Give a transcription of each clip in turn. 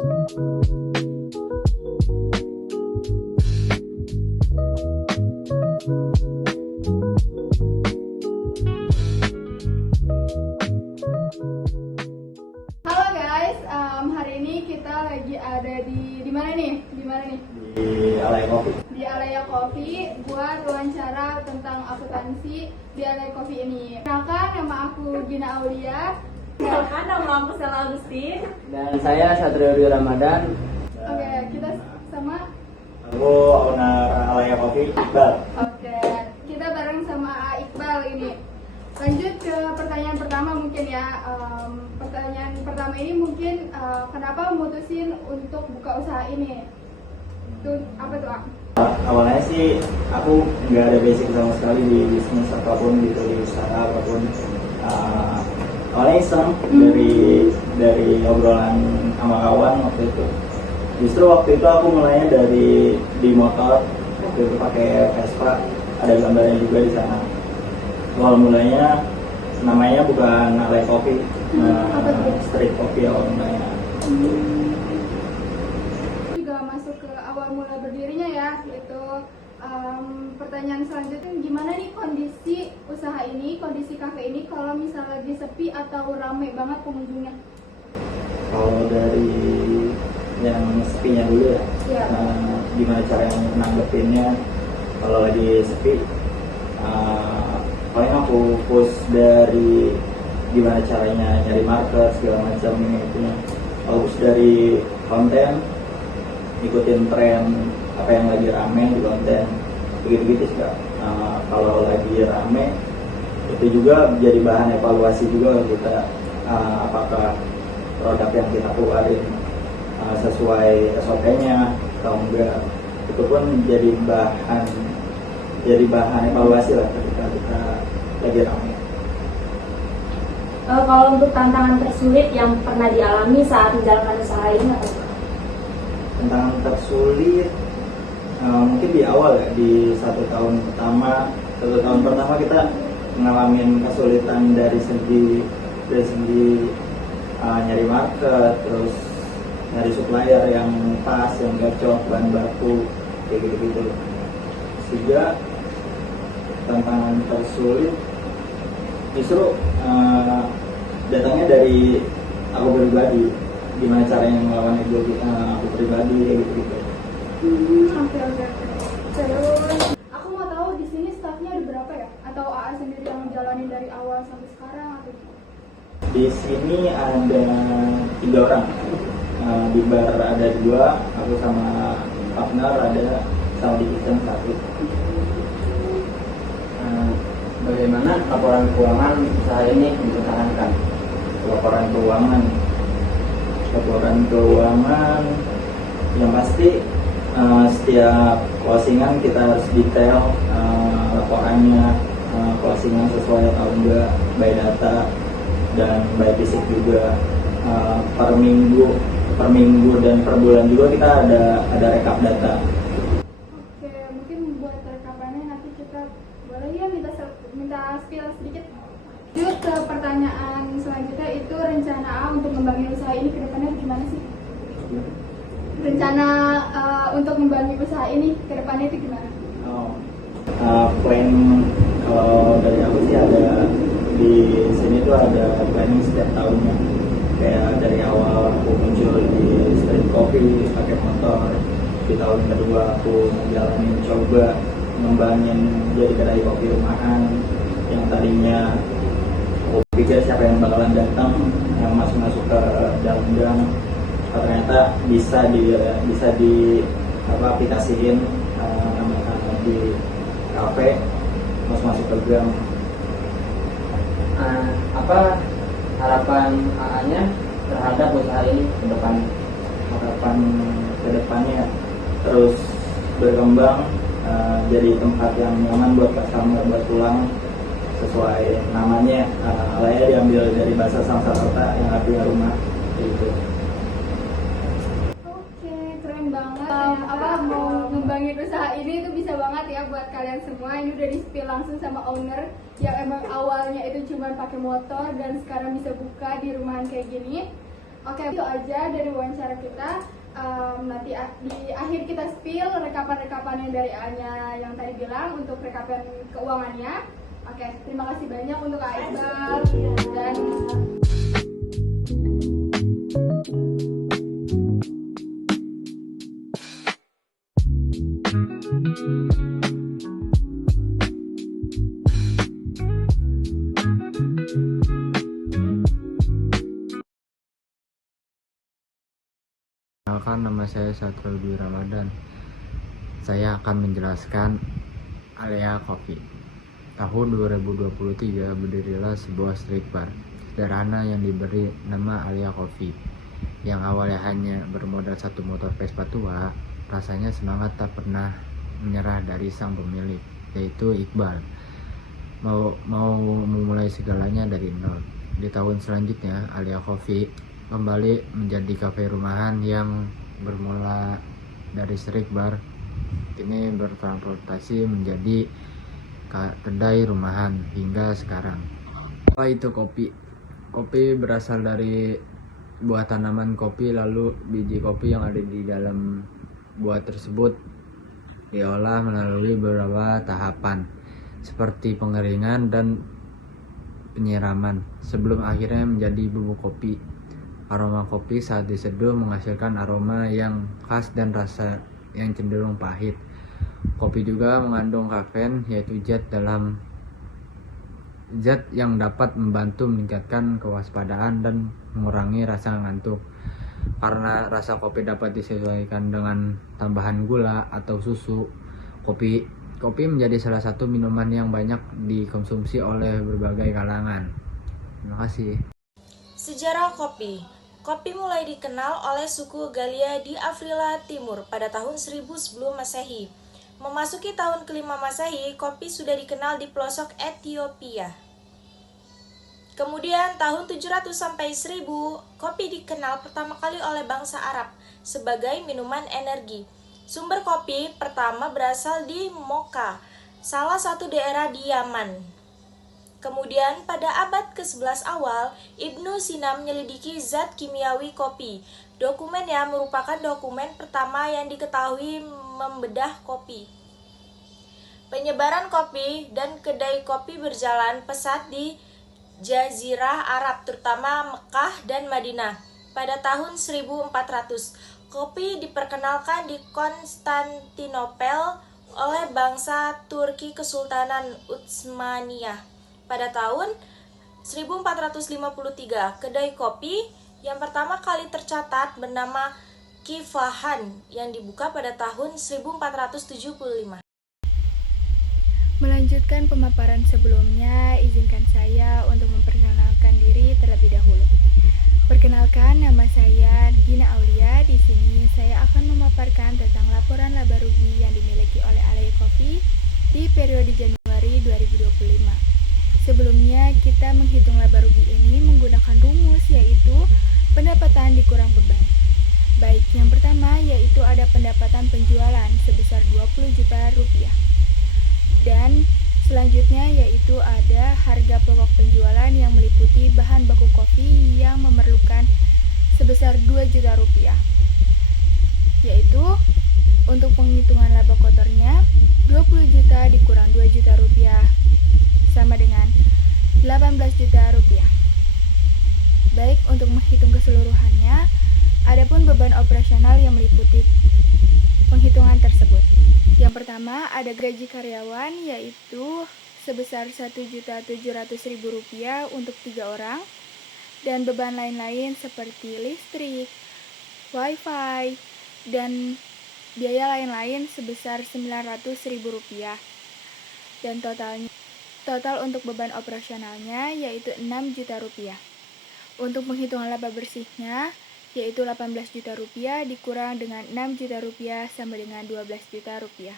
Halo guys, hari ini kita lagi ada di mana nih? Di mana nih? Di Alaya Coffee. Di Alaya Coffee buat wawancara tentang akuntansi di Alaya Coffee ini. Kenalkan, nama aku Gina Aulia. Kenalkan, nama aku Sela Agustin. Dan saya Satrio Dwi Ramadan. Oke, kita sama. Aku owner Alaya Coffee, Iqbal. Oke, kita bareng sama Iqbal ini. Lanjut ke pertanyaan pertama mungkin ya. Pertanyaan pertama ini mungkin kenapa memutusin untuk buka usaha ini? Itu apa tuh, Ak? Awalnya sih aku nggak ada basic sama sekali di bisnis apapun gitu, di usaha apapun. Awalnya iseng dari obrolan sama kawan waktu itu. Justru waktu itu aku mulainya dari di motor, waktu itu pakai Vespa, ada gambarnya juga di sana. Awal mulanya namanya bukan Alaya Coffee, Street Coffee awal mulanya. Juga masuk ke awal mula berdirinya ya, itu pertanyaan selanjutnya, gimana nih kondisi usaha ini, kondisi kafe ini kalau misalnya lagi sepi atau rame banget pengunjungnya? Kalau dari yang sepinya dulu ya, Iya. Gimana cara yang nanggepinnya kalau lagi sepi? Paling aku fokus dari gimana caranya nyari market segala macam itu. Fokus dari konten, ikutin tren apa yang lagi rame di konten, begitu sih Kak. Kalau lagi rame itu juga jadi bahan evaluasi juga kita, apakah produk yang kita keluarin sesuai SOP-nya atau enggak. Itu pun jadi bahan evaluasi lah ketika kita lagi ramai. Kalau untuk tantangan tersulit yang pernah dialami saat menjalankan usaha ini apa? Tantangan tersulit mungkin di awal ya, di satu tahun pertama kita ngalamin kesulitan dari segi nyari market, terus nyari supplier yang pas, yang cocok, bahan baku kayak gitu. Sehingga tantangan tersulit justru datangnya dari aku pribadi, gimana caranya melawan ego aku pribadi kayak gitu. Oke. Terus aku mau tahu di sini staffnya ada berapa ya? Atau AA sendiri yang menjalani dari awal sampai sekarang atau gimana? Di sini ada 3 orang, di bar ada 2, aku sama partner ada, sama di kitchen 1. Bagaimana laporan keuangan usaha ini disarankan? Laporan keuangan yang pasti setiap closingan kita harus detail laporannya, closingan sesuai atau enggak, by data dan by fisik juga. Per minggu dan per bulan juga kita ada rekap data. Oke, mungkin buat rekapannya nanti kita boleh ya minta spill sedikit. Lanjut ke pertanyaan selanjutnya, itu rencana A untuk ngembangin usaha ini ke depannya gimana sih? Rencana untuk ngembangin usaha ini ke depannya itu gimana? Plan kalau dari aku sih ada di sini tuh ada planning setiap tahunnya. Kayak dari awal aku muncul di Street Coffee pakai motor, di tahun kedua aku menjalani coba ngembangin jadi kedai kopi rumahan yang tadinya aku pikir siapa yang bakalan datang yang masuk ke dalam gang, ternyata bisa di aplikasiin di kafe masuk ke gang. Apa harapan AA-nya terhadap usaha ini ke depan? Harapan kedepannya terus berkembang, jadi tempat yang nyaman buat customer buat pulang sesuai namanya. Alaya diambil dari bahasa Sanskerta yang artinya rumah gitu. Oke, keren banget. Mau ngembangin usaha ini itu bisa banget ya buat kalian semua. Ini udah di-spill langsung sama owner yang emang awalnya itu cuma pakai motor dan sekarang bisa buka di rumahan kayak gini. Oke, itu aja dari wawancara kita. Nanti di akhir kita spill rekapan-rekapan yang dari A-nya yang tadi bilang untuk rekapan keuangannya. Oke, terima kasih banyak untuk Kak Iqbal dan Perkenalkan, nama saya Satrio Dwi Ramadan. Saya akan menjelaskan Alea Coffee. Tahun 2023 berdirilah sebuah street bar sederhana yang diberi nama Alea Coffee. Yang awalnya hanya bermodal satu motor Vespa tua, rasanya semangat tak pernah menyerah dari sang pemilik, yaitu Iqbal. Mau memulai segalanya dari nol. Di tahun selanjutnya, Alea Coffee kembali menjadi kafe rumahan yang bermula dari street bar, kini bertransportasi menjadi kedai rumahan hingga sekarang. Apa itu kopi? Kopi berasal dari buah tanaman kopi, lalu biji kopi yang ada di dalam buah tersebut diolah melalui beberapa tahapan seperti pengeringan dan penyiraman sebelum akhirnya menjadi bubuk kopi. Aroma kopi saat diseduh menghasilkan aroma yang khas dan rasa yang cenderung pahit. Kopi juga mengandung kafein, yaitu zat yang dapat membantu meningkatkan kewaspadaan dan mengurangi rasa ngantuk. Karena rasa kopi dapat disesuaikan dengan tambahan gula atau susu, kopi menjadi salah satu minuman yang banyak dikonsumsi oleh berbagai kalangan. Terima kasih. Sejarah kopi. Kopi mulai dikenal oleh suku Galia di Afrika Timur pada tahun 1000 sebelum Masehi. Memasuki tahun kelima Masehi, kopi sudah dikenal di pelosok Ethiopia. Kemudian tahun 700 sampai 1000, kopi dikenal pertama kali oleh bangsa Arab sebagai minuman energi. Sumber kopi pertama berasal di Mocha, salah satu daerah di Yaman. Kemudian pada abad ke-11 awal, Ibnu Sina menyelidiki zat kimiawi kopi. Dokumennya merupakan dokumen pertama yang diketahui membedah kopi. Penyebaran kopi dan kedai kopi berjalan pesat di Jazirah Arab, terutama Mekah dan Madinah. Pada tahun 1400, kopi diperkenalkan di Konstantinopel oleh bangsa Turki Kesultanan Utsmaniyah. Pada tahun 1453, kedai kopi yang pertama kali tercatat bernama Kifahan yang dibuka pada tahun 1475. Melanjutkan pemaparan sebelumnya, izinkan saya untuk memperkenalkan diri terlebih dahulu. Perkenalkan, nama saya Gina Aulia. Di sini saya akan memaparkan tentang laporan laba rugi yang dimiliki oleh Alea Coffee di periode Januari 2025. Sebelumnya, kita menghitung laba rugi ini menggunakan rumus, yaitu pendapatan dikurang beban. Baik, yang pertama yaitu ada pendapatan penjualan sebesar 20 juta rupiah. Dan selanjutnya yaitu ada harga pokok penjualan yang meliputi bahan baku kopi yang memerlukan sebesar 2 juta rupiah. Yaitu untuk penghitungan laba kotornya 20 juta dikurang 2 juta rupiah sama dengan 18 juta rupiah. Baik, untuk menghitung keseluruhannya, adapun beban operasional yang meliputi penghitungan tersebut. Yang pertama ada gaji karyawan, yaitu sebesar 1.700.000 rupiah untuk 3 orang, dan beban lain-lain seperti listrik, wifi, dan biaya lain-lain sebesar 900.000 rupiah. Dan total untuk beban operasionalnya yaitu 6 juta rupiah. Untuk penghitungan laba bersihnya yaitu 18 juta rupiah dikurang dengan 6 juta rupiah sama dengan 12 juta rupiah.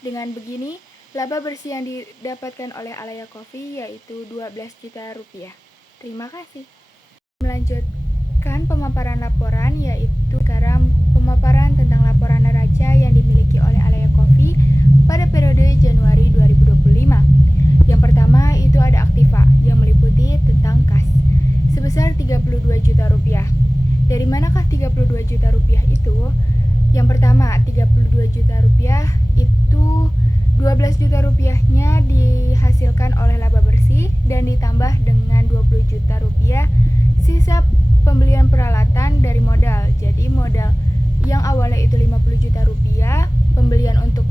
Dengan begini, laba bersih yang didapatkan oleh Alea Coffee yaitu 12 juta rupiah. Terima kasih. Melanjutkan pemaparan laporan, yaitu sekarang pemaparan tentang laporan neraca yang dimiliki oleh Alea Coffee pada periode Januari 2025. Yang pertama itu ada aktiva yang meliputi tentang kas sebesar 32 juta rupiah. 32 juta rupiah itu, yang pertama 32 juta rupiah itu 12 juta rupiahnya dihasilkan oleh laba bersih dan ditambah dengan 20 juta rupiah sisa pembelian peralatan dari modal. Jadi modal yang awalnya itu 50 juta rupiah, pembelian untuk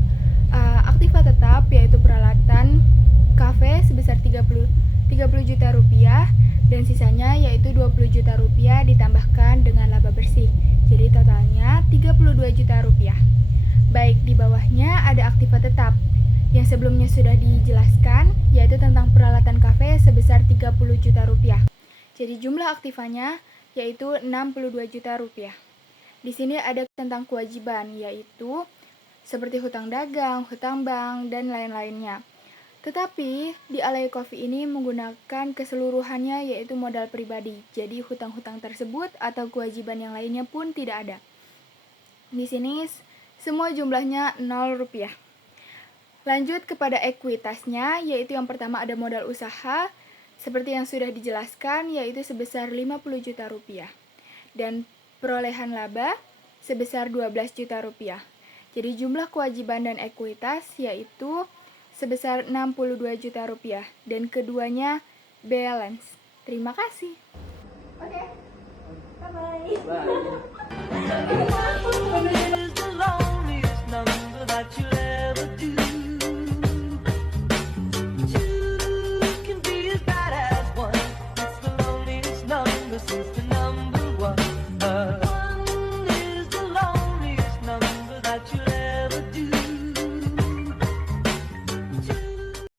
aktiva tetap yaitu peralatan kafe sebesar 30 juta rupiah, dan sisanya yaitu 20 juta rupiah ditambahkan dengan laba bersih. Jadi totalnya 32 juta rupiah. Baik, di bawahnya ada aktiva tetap yang sebelumnya sudah dijelaskan, yaitu tentang peralatan kafe sebesar 30 juta rupiah. Jadi jumlah aktivanya yaitu 62 juta rupiah. Di sini ada tentang kewajiban, yaitu seperti hutang dagang, hutang bank, dan lain-lainnya. Tetapi di Alay Coffee ini menggunakan keseluruhannya yaitu modal pribadi. Jadi hutang-hutang tersebut atau kewajiban yang lainnya pun tidak ada. Di sini semua jumlahnya 0 rupiah. Lanjut kepada ekuitasnya, yaitu yang pertama ada modal usaha, seperti yang sudah dijelaskan, yaitu sebesar 50 juta rupiah. Dan perolehan laba sebesar 12 juta rupiah. Jadi jumlah kewajiban dan ekuitas yaitu sebesar 62 juta rupiah. Dan keduanya balance. Terima kasih. Oke. Bye-bye. Bye.